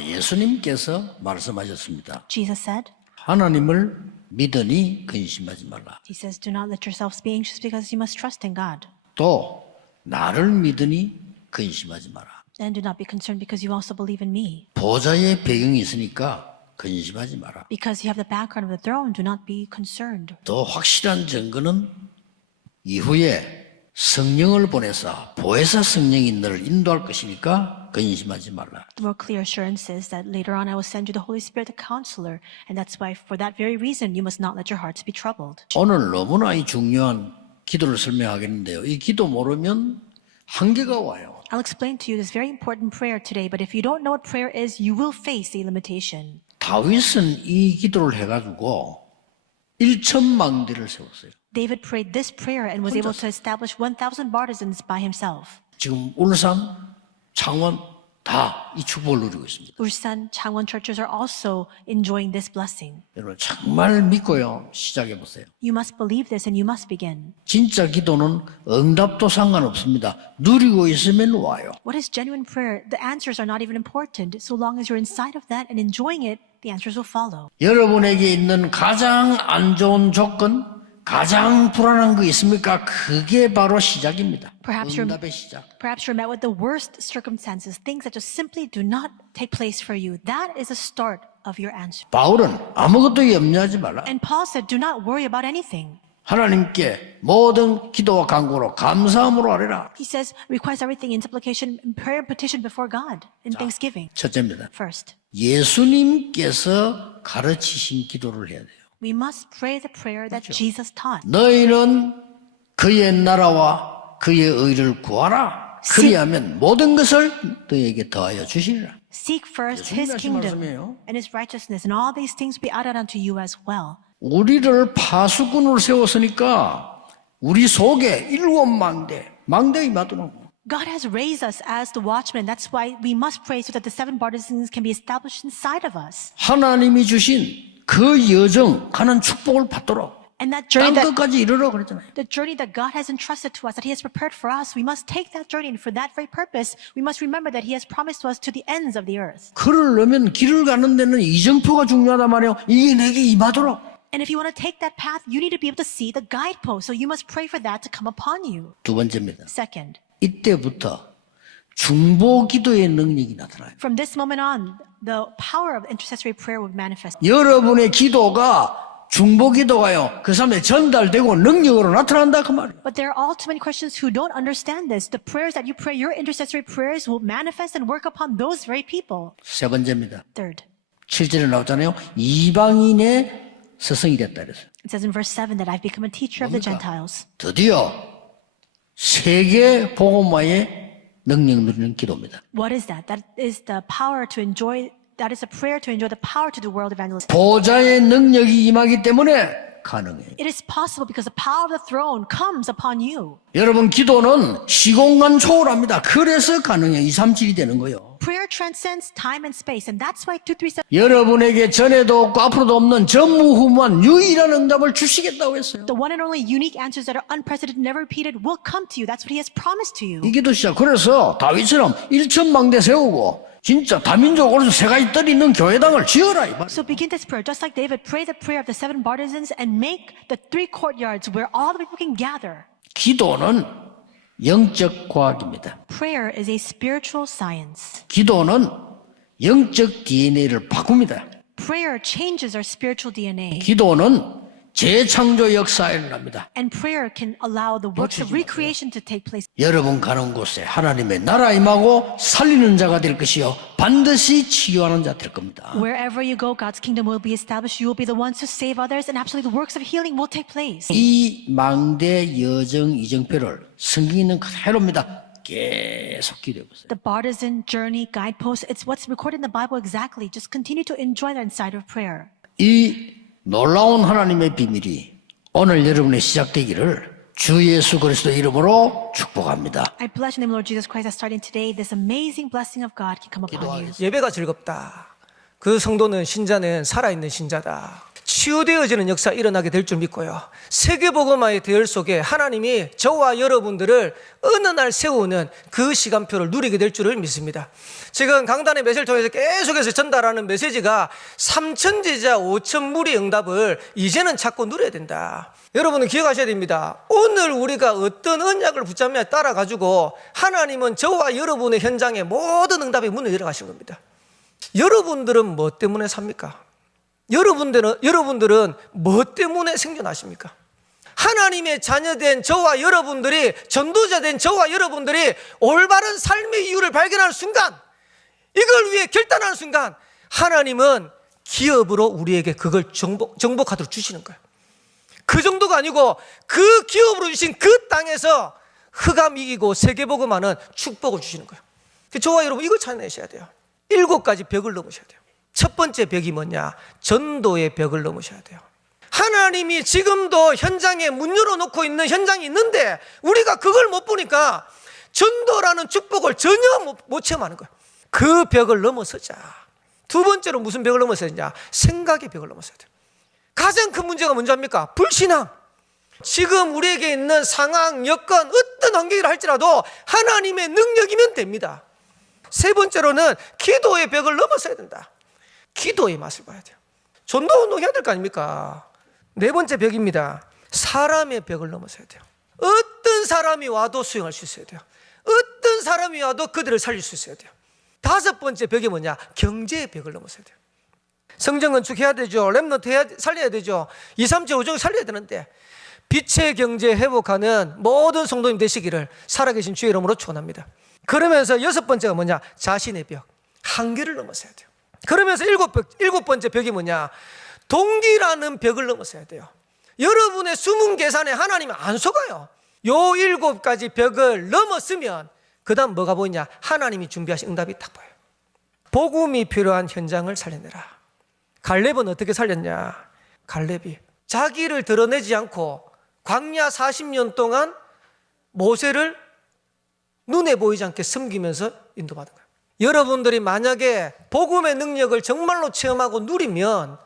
예수님께서 말씀하셨습니다. Jesus said, 하나님을 믿으니 근심하지 말라. He says, do not let yourselves be anxious because you must trust in God. 또 나를 믿으니 근심하지 마라. And do not be concerned because you also believe in me. 보좌의 배경이 있으니까 근심하지 마라. Because you have the background of the throne, do not be concerned. 더 확실한 증거는 이후에 성령을 보내서 보혜사 성령이 너를 인도할 것이니까 근심하지 말라. The more clear assurance is that later on I will send you the Holy Spirit, the counselor, and that's why for that very reason you must not let your hearts be troubled. 오늘 너무나 이 중요한 기도를 설명하겠는데요. 이 기도 모르면 한계가 와요. I'll explain to you this very important prayer today, but if you don't know what prayer is, you will face a limitation. 다윗은 이 기도를 해가지고 1,000망대를 세웠어요. David prayed this prayer and was able to establish 1,000 partisans by himself. 지금 울산, 창원 다 이 축복을 누리고 있습니다. Ulsan, Changwon churches are also enjoying this blessing. 여러분 정말 믿고요. 시작해 보세요. You must believe this and you must begin. 진짜 기도는 응답도 상관없습니다. 누리고 있으면 와요. What is genuine prayer? The answers are not even important. So long as you're inside of that and enjoying it, the answers will follow. 여러분에게 있는 가장 안 좋은 조건, 가장 불안한 거 있습니까? 그게 바로 시작입니다. 응답의 시작. Perhaps you're met with the worst circumstances, things that just simply do not take place for you. That is a start of your answer. 바울은 아무것도 염려하지 말라. And Paul said, do not worry about anything. 하나님께 모든 기도와 간구로 감사함으로 아뢰라. He says, requires everything in supplication, in prayer and petition before God, in thanksgiving. 첫째입니다. First, 예수님께서 가르치신 기도를 해야 돼요. we must pray the prayer that Jesus taught. 너희는 그의 나라와 그의 의를 구하라. 그리하면 모든 것을 너희에게 더하여 주시리라. Seek first His 예수님 kingdom 말씀이에요. and His righteousness, and all these things will be added unto you as well. 우리를 파수꾼으로 세웠으니까 우리 속에 7망대, 망대가 임하도록. God has raised us as the watchmen. That's why we must pray so that the 7 partisans can be established inside of us. 하나님이 주신 그 여정, 가는 축복을 받도록 And that journey 땅 끝까지 이르러 그랬잖아요. the journey that God has entrusted to us, that He has prepared for us, we must take that journey. And for that very purpose, we must remember that He has promised to us to the ends of the earth. 그러려면 길을 가는 데는 이정표가 중요하단 말이에요. 이게 내게 임하도록. And if you want to take that path, you need to be able to see the guidepost. So you must pray for that to come upon you. 두 번째입니다. Second, 이때부터 중보 기도의 능력이 나타나요. from this moment on, the power of intercessory prayer will manifest. 여러분의 기도가 중보 기도가요. 그 사람에 전달되고 능력으로 나타난다 그 말이에요. But there are all too many Christians who don't understand this. The prayers that you pray, your intercessory prayers will manifest and work upon those very people. 세 번째입니다. Third, 7절에 나오잖아요. 이방인의 스승이 됐다 그랬어요. it says in verse 7 that I've become a teacher of the 뭡니까? Gentiles. 드디어 세계 복음화의 능력 누리는 기도입니다. What is that? That is the power to enjoy, that is a prayer to enjoy the power to do world evangelism. 보좌의 능력이 임하기 때문에 가능해요. It is possible because the power of the throne comes upon you. 여러분 기도는 시공간 초월합니다. 그래서 가능해요. 2, 3, 7이 되는 거예요. Prayer transcends time and space, and that's why 2, 3, 7. 여러분에게 전에도 없고 앞으로도 없는 전무후무한 유일한 응답을 주시겠다고 했어요. The one and only unique answers that are unprecedented, never repeated, will come to you. That's what He has promised to you. 이 기도 시작. 그래서 다윗처럼 1,000망대 세우고 진짜 다민족 오른쪽 세 가지 뜰 있는 교회당을 지어라. 이 말. So begin this prayer, just like David, pray the prayer of the 7 partisans and make the 3 courtyards where all the people can gather. 기도는 영적 과학입니다. Prayer is a spiritual science. 기도는 영적 DNA를 바꿉니다. Prayer changes our spiritual DNA. 기도는 재창조 역사에 일어납니다. And prayer can allow the works of recreation to take place. 여러분 가는 곳에 하나님의 나라 임하고 살리는 자가 될 것이요 반드시 치유하는 자 될 겁니다. Wherever you go, God's kingdom will be established. You will be the ones who save others, and absolutely the works of healing will take place. 이 망대 여정 이정표를 성경에는 그대로입니다. 계속 기도해 보세요. The partisan journey guidepost, it's what's recorded in the Bible exactly. Just continue to enjoy that inside of prayer. 이 놀라운 하나님의 비밀이 오늘 여러분의 시작되기를 주 예수 그리스도 이름으로 축복합니다. I bless in the name of Lord Jesus Christ that starting today, this amazing blessing of God can come upon you. 예배가 즐겁다. 그 성도는 신자는 살아있는 신자다. 치유되어지는 역사 일어나게 될 줄 믿고요. 세계복음화의 대열 속에 하나님이 저와 여러분들을 어느 날 세우는 그 시간표를 누리게 될 줄을 믿습니다. 지금 강단의 메시지를 통해서 계속해서 전달하는 메시지가 3,000제자 5,000무리 응답을 이제는 찾고 누려야 된다. 여러분은 기억하셔야 됩니다. 오늘 우리가 어떤 언약을 붙잡냐에 따라 가지고 하나님은 저와 여러분의 현장에 모든 응답의 문을 열어가신 겁니다. 여러분들은 뭐 때문에 삽니까? 여러분들은 뭐 때문에 생존하십니까? 하나님의 자녀된 저와 여러분들이, 전도자 된 저와 여러분들이 올바른 삶의 이유를 발견하는 순간, 이걸 위해 결단하는 순간, 하나님은 기업으로 우리에게 그걸 정복하도록 주시는 거예요. 그 정도가 아니고 그 기업으로 주신 그 땅에서 흑암 이기고 세계복음하는 축복을 주시는 거예요. 저와 여러분 이걸 찾아내셔야 돼요. 7가지 벽을 넘으셔야 돼요. 첫 번째 벽이 뭐냐? 전도의 벽을 넘으셔야 돼요. 하나님이 지금도 현장에 문 열어놓고 있는 현장이 있는데 우리가 그걸 못 보니까 전도라는 축복을 전혀 못 체험하는 거예요. 그 벽을 넘어서자. 두 번째로 무슨 벽을 넘어서야 되냐? 생각의 벽을 넘어서야 돼요. 가장 큰 문제가 뭔지 압니까? 불신앙. 지금 우리에게 있는 상황, 여건, 어떤 환경이라 할지라도 하나님의 능력이면 됩니다. 세 번째로는 기도의 벽을 넘어서야 된다. 기도의 맛을 봐야 돼요. 전도운동 해야 될 거 아닙니까? 네 번째 벽입니다. 사람의 벽을 넘어서야 돼요. 어떤 사람이 와도 수용할 수 있어야 돼요. 어떤 사람이 와도 그들을 살릴 수 있어야 돼요. 다섯 번째 벽이 뭐냐? 경제의 벽을 넘어서야 돼요. 성전 건축해야 되죠. 렘넌트 살려야 되죠. 2, 3, 7, 5종 살려야 되는데 빛의 경제 회복하는 모든 성도님 되시기를 살아계신 주의 이름으로 축원합니다. 그러면서 여섯 번째가 뭐냐? 자신의 벽, 한계를 넘어서야 돼요. 그러면서 일곱 번째 벽이 뭐냐? 동기라는 벽을 넘어서야 돼요. 여러분의 숨은 계산에 하나님이 안 속아요. 요 7가지 벽을 넘었으면 그 다음 뭐가 보이냐? 하나님이 준비하신 응답이 딱 보여요. 복음이 필요한 현장을 살려내라. 갈렙은 어떻게 살렸냐? 갈렙이 자기를 드러내지 않고 광야 40년 동안 모세를 눈에 보이지 않게 섬기면서 인도받은 거예요. 여러분들이 만약에 복음의 능력을 정말로 체험하고 누리면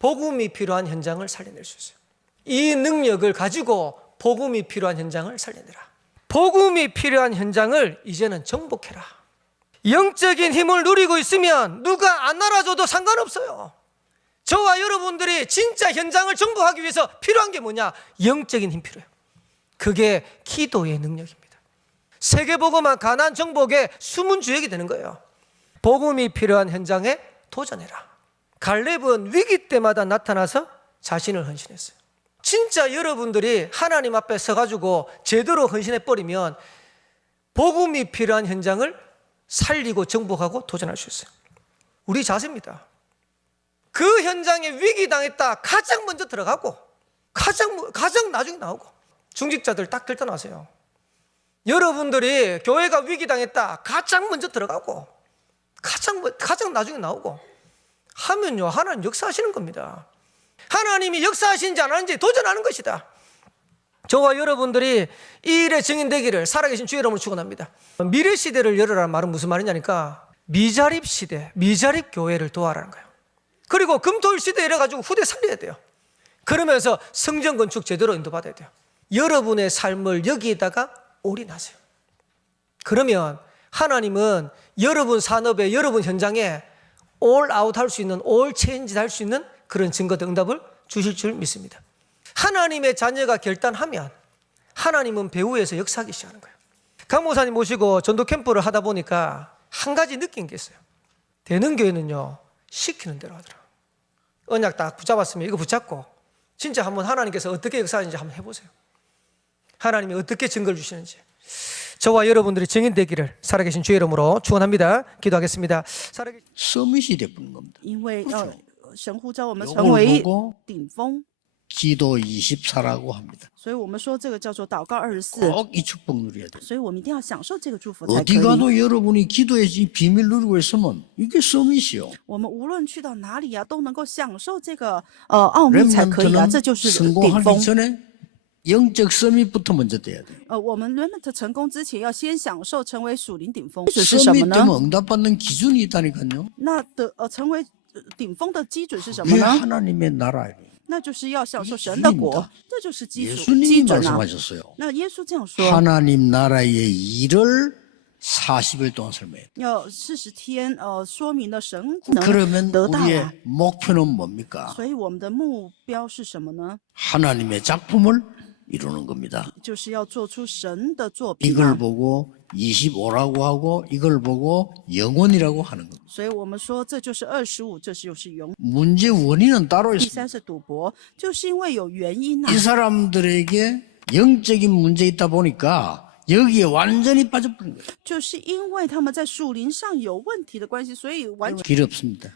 복음이 필요한 현장을 살려낼 수 있어요. 이 능력을 가지고 복음이 필요한 현장을 살려내라. 복음이 필요한 현장을 이제는 정복해라. 영적인 힘을 누리고 있으면 누가 안 알아줘도 상관없어요. 저와 여러분들이 진짜 현장을 정복하기 위해서 필요한 게 뭐냐? 영적인 힘 필요해요. 그게 기도의 능력입니다. 세계복음화 가나안 정복의 숨은 주역이 되는 거예요. 복음이 필요한 현장에 도전해라. 갈렙은 위기 때마다 나타나서 자신을 헌신했어요. 진짜 여러분들이 하나님 앞에 서가지고 제대로 헌신해버리면 복음이 필요한 현장을 살리고 정복하고 도전할 수 있어요. 우리 자세입니다. 그 현장에 위기 당했다 가장 먼저 들어가고 가장 나중에 나오고. 중직자들 딱 결단하세요. 여러분들이 교회가 위기 당했다 가장 먼저 들어가고 가장 나중에 나오고 하면요, 하나님 역사하시는 겁니다. 하나님이 역사하시는지 안 하는지 도전하는 것이다. 저와 여러분들이 이 일의 증인되기를 살아계신 주의 이름으로 축원합니다. 미래 시대를 열어라는 말은 무슨 말이냐니까 미자립 시대, 미자립 교회를 도와라는 거예요. 그리고 금토일 시대에 이래가지고 후대 살려야 돼요. 그러면서 성전 건축 제대로 인도받아야 돼요. 여러분의 삶을 여기에다가 올인하세요. 그러면 하나님은 여러분 산업에, 여러분 현장에 올 아웃 할 수 있는, 올 체인지 할 수 있는 그런 증거들, 응답을 주실 줄 믿습니다. 하나님의 자녀가 결단하면 하나님은 배후에서 역사하기 시작하는 거예요. 강 목사님 모시고 전도 캠프를 하다 보니까 한 가지 느낀 게 있어요. 되는 교회는요, 시키는 대로 하더라고요. 언약 딱 붙잡았으면 이거 붙잡고 진짜 한번 하나님께서 어떻게 역사하는지 한번 해보세요. 하나님이 어떻게 증거를 주시는지. 저와 여러분들이 증인되기를 살아계신 주의 이름으로 축원합니다. 기도하겠습니다. 서밋이 되는 겁니다. 因为 그렇죠. 神呼召我们 요걸 成为 보고 顶峰， 기도 24라고 합니다. 所以我们说这个叫做祷告24， 꼭 이 축복 누려야 돼요. 所以我们一定要享受这个祝福才可 어디 以。 가도 여러분이 기도의 이 비밀 누리고 있으면 이게 서밋이요. 我们无论去到哪里啊，都能够享受这个奥秘才可以啊， 렘넌트는 这就是顶 성공하기 峰。 전에 영적 서밋부터 먼저 돼야 돼요. 我们 remnant 成功之前，要先享受成为属灵顶峰。这是什么 서밋 呢？ 되면 응답받는 기준이 있다니까요. 那成为顶峰的基准是什么 그게 呢？ 하나님의 나라예요. 那就是要享受神的国 기준입니다 ，这就是基 예수님이 准啊。 말씀하셨어요. 那耶稣这样说， 하나님 나라의 일을 40일 동안 설명해요. 要40天，说明了神能 그러면 得到啊。 우리의 목표는 뭡니까? 所以我们的目标是什么呢？ 하나님의 작품을 이루는 겁니다. 就是要做出神的作品 이걸 啊。 보고 25라고 하고 이걸 보고 영혼이라고 하는 겁니다. 所以我们说这就是25，这就是永。 문제 원인은 따로 第 있습니다. 三是赌博，就是因为有原因啊 이 。 사람들에게 영적인 문제 있다 보니까 여기에 완전히 빠져버린 거예요. 就是因为他们在属灵上有问题的关系，所以完全 길 없습니다.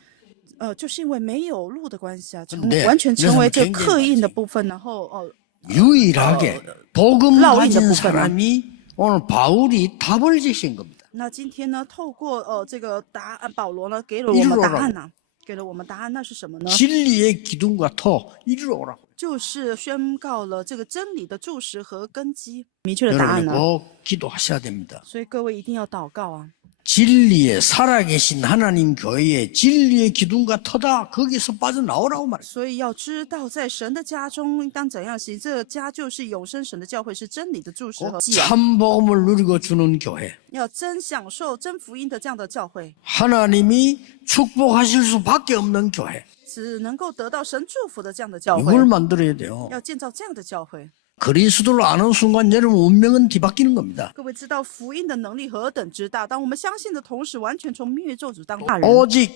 就是因为没有路的关系啊，对完全成为这 그래서 刻印的部分，然后 유일하게 복음 라오인 가진 부분은. 사람이 오늘 바울이 답을 제시한 겁니다. 那今天呢，透过这个答案，保罗呢给了我们答案呐、给了我们答案，那是什么呢？ 진리의 기둥과 터 이리로 오라고. 就是宣告了这个真理的柱石和根基，明确的答案 여러분 呢。 꼭 기도하셔야 됩니다. 所以各位一定要祷告啊！ 진리의 살아계신 하나님 교회의 진리의 기둥과 터다 거기서 빠져나오라고 말해요. 所以要知道，在神的家中应当怎样行。这个家就是永生神的教会，是真理的柱石和基啊！ 참 복음을 누리고 주는 교회. 要真享受真福音的这样的教会， 하나님이 축복하실 수밖에 없는 교회. 只能够得到神祝福的这样的教会， 이걸 만들어야 돼요. 要建造这样的教会。 그리스도를 아는 순간 여러분 운명은 뒤바뀌는 겁니다. 各位知道福音的能力何等之大？当我们相信的同时，完全从命运咒诅当大人。 오직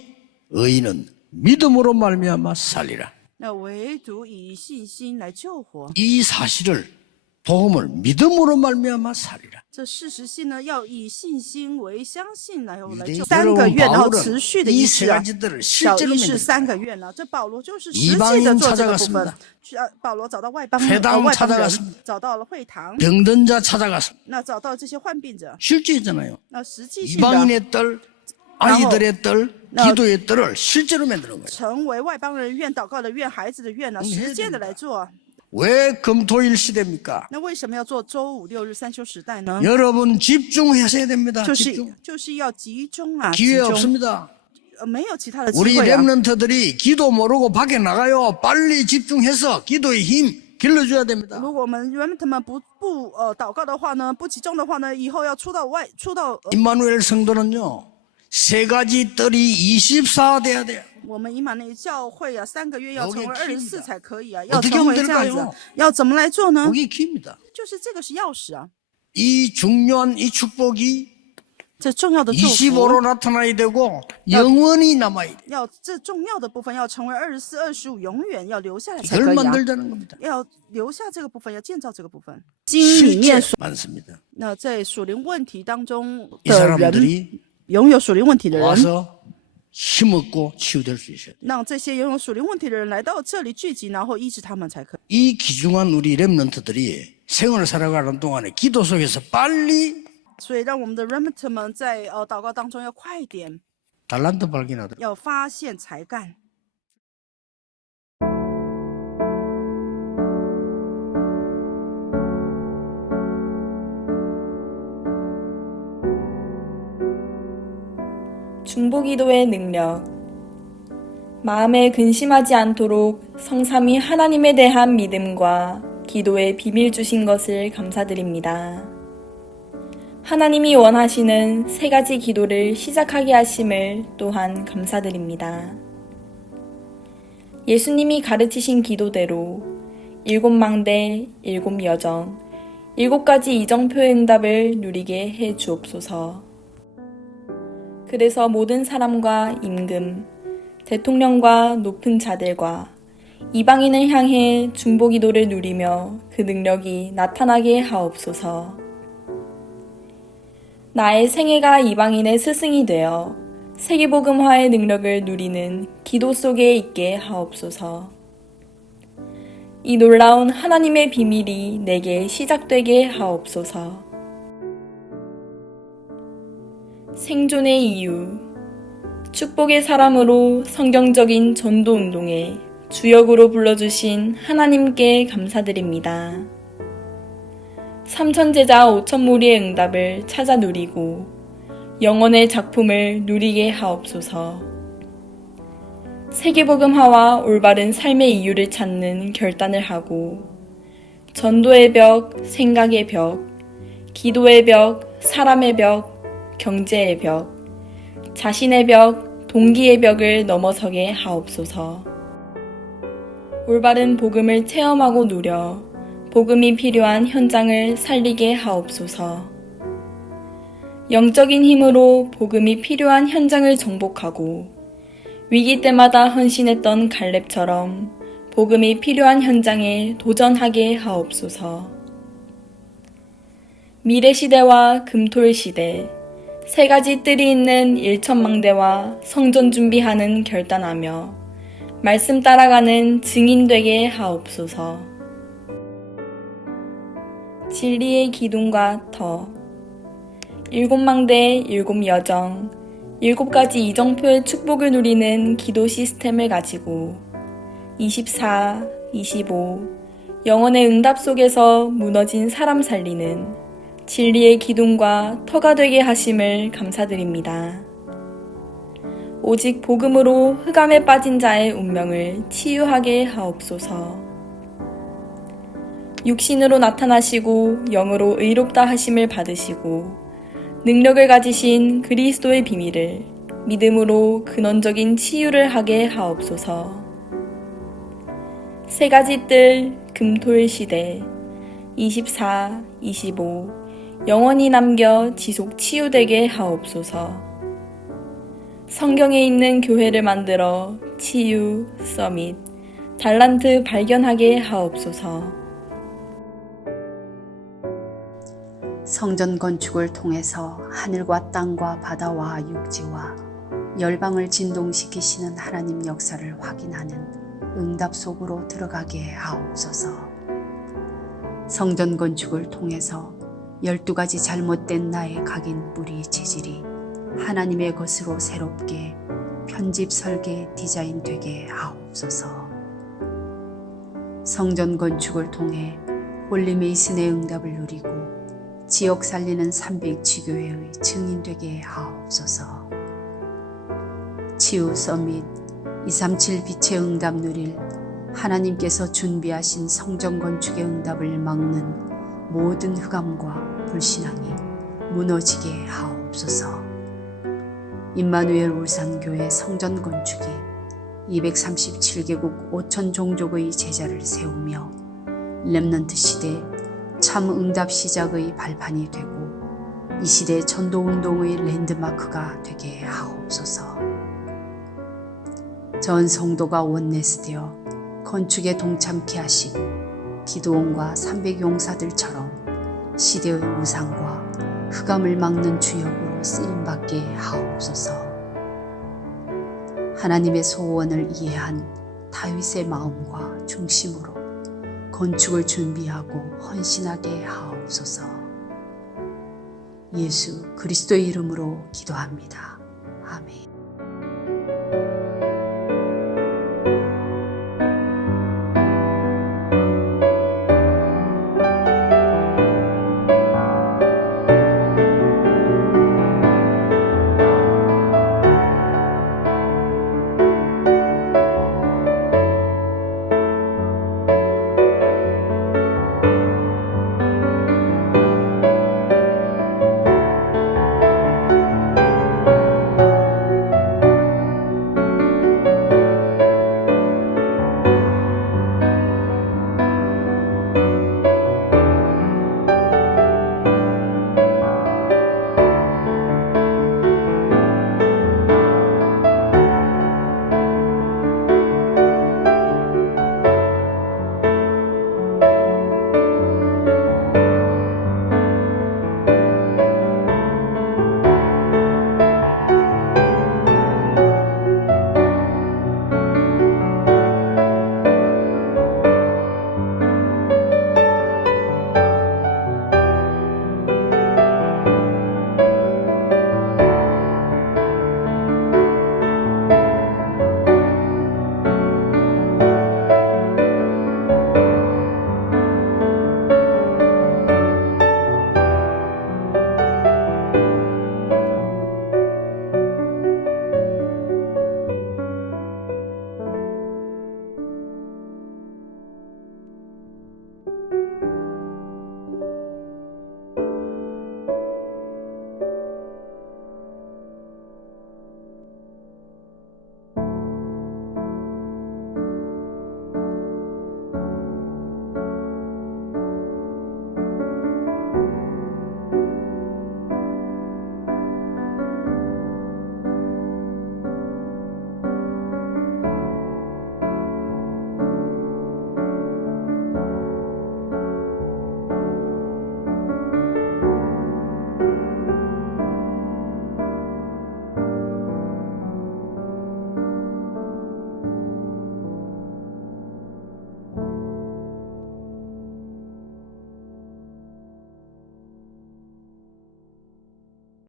의인은 믿음으로 말미암아 살리라. 那唯独以信心来救活。 이 사실을 복음을 믿음으로 말미암아 살리라. 这事实性呢，要以信心为相信，然后来 이제 救。3个 여러분 月，然后 바울은 持续的 이 医 세 治啊。 가지들을 小 실제로 医治 만듭니다. 3个月呢，这保罗就是实际 이방인 的做这个部 찾아갔습니다 分。保罗找到外邦 회당 外邦人 찾아갔습니다 ，找到了会堂， 병든 자 찾아갔습니다. 那找到这些患病者， 실제잖아요. 那实际性的 이방인의 뜰, 아이들의 뜰, 기도의 뜰을 실제로 만드는 거예요. 成为外邦人院、祷告的院、孩子的院呢，实践的来做。 왜 금토일 시대입니까? 那为什么要做周5、6日3休时代呢？ 여러분 집중하셔야 됩니다. 就是 집중. 就是要集中啊，集 기회 中， 없습니다. 没有其他的机 우리 会啊。 랩런트들이 기도 모르고 밖에 나가요. 빨리 집중해서 기도의 힘 길러줘야 됩니다. 如果我们原本他们不祷告的话呢，不集中的话呢，以后要出到임마누엘 성도는요. 세 가지 뜰이 24 돼야 돼요. 我们以马内教会啊，3个月要成为 여기에 24 키입니다 才可以啊，要 어떻게 成为 하면 这样子 될까요 ，要怎么来做呢？ 그게 키입니다. 就是这个是钥匙啊， 이 중요한 이 축복이 这重要的祝 25로 福， 나타나야 되고 영원히 남아야 돼요. 要这重要的部分要成为24、25，永远要留下来才 이걸 可以啊。 만들자는 겁니다. 要留下这个部分，要建造这个部分。经里面 실제 많습니다. 那在属灵问题当中 이 的人， 사람들이 拥有属灵问题的人， 와서 힘없고 치유될 수 있어요. 让这些拥有属灵问题的人来到这里聚集，然后医治他们才可以。 이 귀중한 우리 랩런트들이 생을 살아가는 동안에 기도 속에서 빨리 所以让我们的 remnant 们在祷告当中要快一点， 달란트 발견하도록. 要发现才干。 중보기도의 능력. 마음에 근심하지 않도록 성삼위 하나님에 대한 믿음과 기도의 비밀 주신 것을 감사드립니다. 하나님이 원하시는 3가지 기도를 시작하게 하심을 또한 감사드립니다. 예수님이 가르치신 기도대로 7망대, 7여정, 7가지 이정표의 응답을 누리게 해 주옵소서. 그래서 모든 사람과 임금, 대통령과 높은 자들과 이방인을 향해 중보기도를 누리며 그 능력이 나타나게 하옵소서. 나의 생애가 이방인의 스승이 되어 세계복음화의 능력을 누리는 기도 속에 있게 하옵소서. 이 놀라운 하나님의 비밀이 내게 시작되게 하옵소서. 생존의 이유. 축복의 사람으로 성경적인 전도운동에 주역으로 불러주신 하나님께 감사드립니다. 3,000제자 5,000무리의 응답을 찾아 누리고 영혼의 작품을 누리게 하옵소서. 세계복음화와 올바른 삶의 이유를 찾는 결단을 하고 전도의 벽, 생각의 벽, 기도의 벽, 사람의 벽, 경제의 벽, 자신의 벽, 동기의 벽을 넘어서게 하옵소서. 올바른 복음을 체험하고 누려 복음이 필요한 현장을 살리게 하옵소서. 영적인 힘으로 복음이 필요한 현장을 정복하고 위기 때마다 헌신했던 갈렙처럼 복음이 필요한 현장에 도전하게 하옵소서. 미래시대와 금토일시대, 세 가지 뜰이 있는 일천망대와 성전 준비하는 결단하며 말씀 따라가는 증인 되게 하옵소서. 진리의 기둥과 터, 7망대 7여정, 7가지 이정표의 축복을 누리는 기도 시스템을 가지고 24, 25, 영혼의 응답 속에서 무너진 사람 살리는 진리의 기둥과 터가 되게 하심을 감사드립니다. 오직 복음으로 흑암에 빠진 자의 운명을 치유하게 하옵소서. 육신으로 나타나시고 영으로 의롭다 하심을 받으시고 능력을 가지신 그리스도의 비밀을 믿음으로 근원적인 치유를 하게 하옵소서. 세 가지 뜰 금토일 시대 24, 25 영원히 남겨 지속 치유되게 하옵소서. 성경에 있는 교회를 만들어 치유, 서밋, 달란트 발견하게 하옵소서. 성전 건축을 통해서 하늘과 땅과 바다와 육지와 열방을 진동시키시는 하나님 역사를 확인하는 응답 속으로 들어가게 하옵소서. 성전 건축을 통해서 12가지 잘못된 나의 각인 뿌리 재질이 하나님의 것으로 새롭게 편집 설계 디자인 되게 하옵소서. 성전 건축을 통해 홀리 메이슨의 응답을 누리고 지역 살리는 300지교회의 증인 되게 하옵소서. 치유 서밋 237 빛의 응답 누릴 하나님께서 준비하신 성전 건축의 응답을 막는 모든 흑암과 불신앙이 무너지게 하옵소서. 임마누엘 울산교회 성전 건축이 237개국 5천 종족의 제자를 세우며 렘넌트 시대 참 응답 시작의 발판이 되고 이 시대 전도운동의 랜드마크가 되게 하옵소서. 전 성도가 원내스되어 건축에 동참케 하시고 기도원과 300용사들처럼 시대의 우상과 흑암을 막는 주역으로 쓰임받게 하옵소서. 하나님의 소원을 이해한 다윗의 마음과 중심으로 건축을 준비하고 헌신하게 하옵소서. 예수 그리스도의 이름으로 기도합니다. 아멘.